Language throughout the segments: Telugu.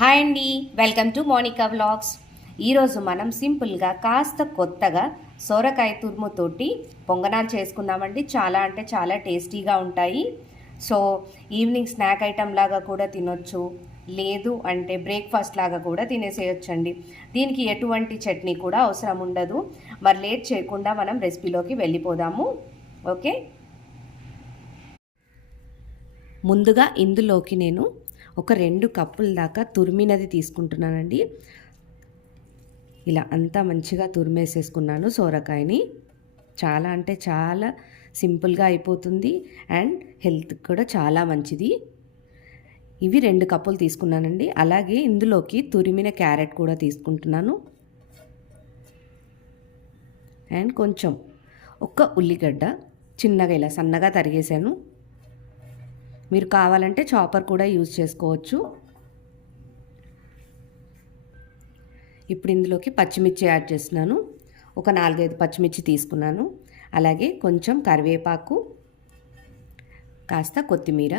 హాయ్ అండి, వెల్కమ్ టు మోనికా వ్లాగ్స్. ఈరోజు మనం సింపుల్గా కాస్త కొత్తగా సోరకాయ తురుముతోటి పొంగనాలు చేసుకుందామండి. చాలా అంటే చాలా టేస్టీగా ఉంటాయి. సో ఈవినింగ్ స్నాక్ ఐటమ్ లాగా కూడా తినొచ్చు, లేదు అంటే బ్రేక్ఫాస్ట్ లాగా కూడా తినేసేయొచ్చండి. దీనికి ఎటువంటి చట్నీ కూడా అవసరం ఉండదు. మరి లేట్ చేయకుండా మనం రెసిపీలోకి వెళ్ళిపోదాము. ఓకే, ముందుగా ఇందులోకి నేను ఒక 2 కప్పుల దాకా తురిమినది తీసుకుంటున్నానండి. ఇలా అంతా మంచిగా తురిమేసేసుకున్నాను సోరకాయని. చాలా అంటే చాలా సింపుల్గా అయిపోతుంది అండ్ హెల్త్కి కూడా చాలా మంచిది. ఇవి 2 కప్పులు తీసుకున్నానండి. అలాగే ఇందులోకి తురిమిన క్యారెట్ కూడా తీసుకుంటున్నాను అండ్ కొంచెం ఒక ఉల్లిగడ్డ చిన్నగా ఇలా సన్నగా తరిగేసాను. మీరు కావాలంటే చాపర్ కూడా యూజ్ చేసుకోవచ్చు. ఇప్పుడు ఇందులోకి పచ్చిమిర్చి యాడ్ చేస్తున్నాను. ఒక 4-5 పచ్చిమిర్చి తీసుకున్నాను. అలాగే కొంచెం కరివేపాకు, కాస్త కొత్తిమీర.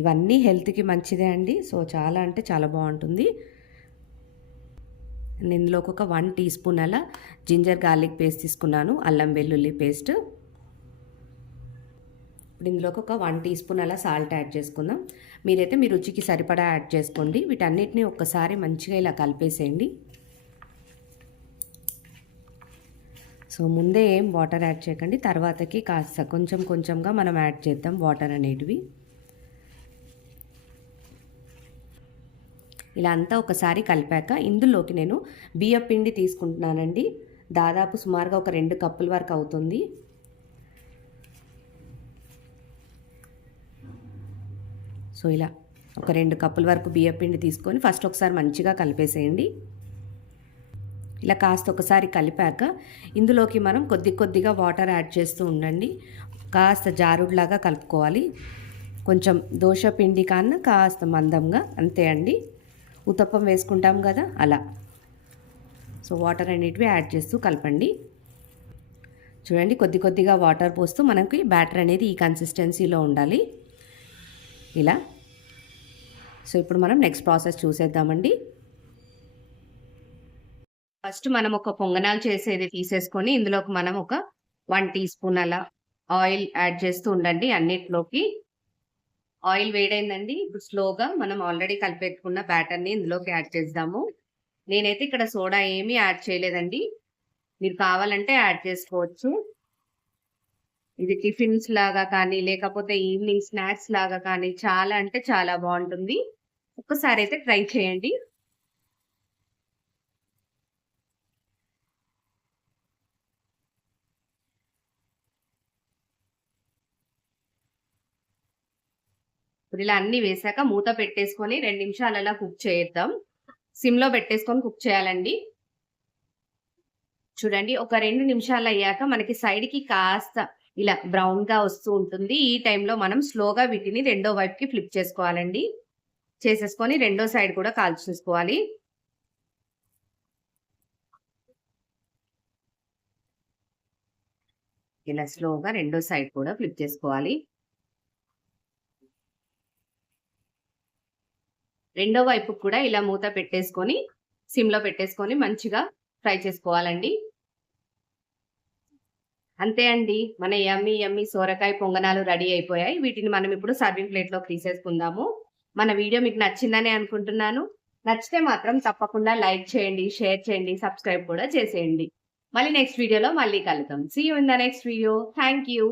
ఇవన్నీ హెల్త్కి మంచిదే అండి. సో చాలా అంటే చాలా బాగుంటుంది. ఇందులోకి ఒక 1 టీ స్పూన్ అలా జింజర్ గార్లిక్ పేస్ట్ తీసుకున్నాను, అల్లం వెల్లుల్లి పేస్ట్. ఇప్పుడు ఇందులోకి ఒక 1 టీ స్పూన్ అలా సాల్ట్ యాడ్ చేసుకుందాం. మీరైతే మీ రుచికి సరిపడా యాడ్ చేసుకోండి. వీటన్నిటిని ఒక్కసారి మంచిగా ఇలా కలిపేసేయండి. సో ముందే ఏం వాటర్ యాడ్ చేయకండి, తర్వాతకి కాస్త కొంచెం కొంచెంగా మనం యాడ్ చేద్దాం వాటర్ అనేటివి. ఇలా అంతా ఒకసారి కలిపాక ఇందులోకి నేను బియ్యం పిండి తీసుకుంటున్నానండి. దాదాపు సుమారుగా ఒక 2 కప్పుల వరకు అవుతుంది. సో ఇలా ఒక 2 కప్పుల వరకు బియ్యం పిండి తీసుకొని ఫస్ట్ ఒకసారి మంచిగా కలిపేసేయండి. ఇలా కాస్త ఒకసారి కలిపాక ఇందులోకి మనం కొద్దిగా వాటర్ యాడ్ చేస్తూ ఉండండి. కాస్త జారుడులాగా కలుపుకోవాలి. కొంచెం దోశ పిండి కన్నా కాస్త మందంగా, అంతే అండి. ఉతప్పం వేసుకుంటాం కదా అలా. సో వాటర్ అనేటివి యాడ్ చేస్తూ కలపండి. చూడండి, కొద్దిగా వాటర్ పోస్తూ మనకి బ్యాటర్ అనేది ఈ కన్సిస్టెన్సీలో ఉండాలి ఇలా. సో ఇప్పుడు మనం నెక్స్ట్ ప్రాసెస్ చూసేద్దామండి. ఫస్ట్ మనం ఒక పొంగనాలు చేసేది తీసేసుకొని ఇందులోకి మనం ఒక 1 టీ స్పూన్ అలా ఆయిల్ యాడ్ చేస్తూ ఉండండి. అన్నిట్లోకి ఆయిల్ వేడైందండి. ఇప్పుడు స్లోగా మనం ఆల్రెడీ కలిపెట్టుకున్న బ్యాటర్ని ఇందులోకి యాడ్ చేద్దాము. నేనైతే ఇక్కడ సోడా ఏమీ యాడ్ చేయలేదండి, మీరు కావాలంటే యాడ్ చేసుకోవచ్చు. ఇది టిఫిన్స్ లాగా కానీ లేకపోతే ఈవినింగ్ స్నాక్స్ లాగా కానీ చాలా అంటే చాలా బాగుంటుంది. ఒక్కసారి అయితే ట్రై చేయండి. ఇప్పుడు ఇలా అన్ని వేసాక మూత పెట్టేసుకొని 2 నిమిషాలు అలా కుక్ చేద్దాం. సిమ్లో పెట్టేసుకొని కుక్ చేయాలండి. చూడండి, ఒక 2 నిమిషాలు అయ్యాక మనకి సైడ్కి కాస్త ఇలా బ్రౌన్గా వస్తూ ఉంటుంది. ఈ టైంలో మనం స్లోగా వీటిని రెండో వైపుకి ఫ్లిప్ చేసుకోవాలండి. చేసేసుకొని రెండో సైడ్ కూడా కాల్చేసుకోవాలి. ఇలా స్లోగా రెండో సైడ్ కూడా ఫ్లిప్ చేసుకోవాలి. రెండో వైపు కూడా ఇలా మూత పెట్టేసుకొని సిమ్లో పెట్టేసుకొని మంచిగా ఫ్రై చేసుకోవాలండి. అంతే అండి, మన యమ్మీ సోరకాయ పొంగనాలు రెడీ అయిపోయాయి. వీటిని మనం ఇప్పుడు సర్వింగ్ ప్లేట్లోకి తీసేసుకుందాము. మన వీడియో మీకు నచ్చిందని అనుకుంటున్నాను. నచ్చితే మాత్రం తప్పకుండా లైక్ చేయండి, షేర్ చేయండి, సబ్స్క్రైబ్ కూడా చేసేయండి. మళ్ళీ నెక్స్ట్ వీడియోలో మళ్ళీ కలుద్దాం. See you in the next video. Thank you.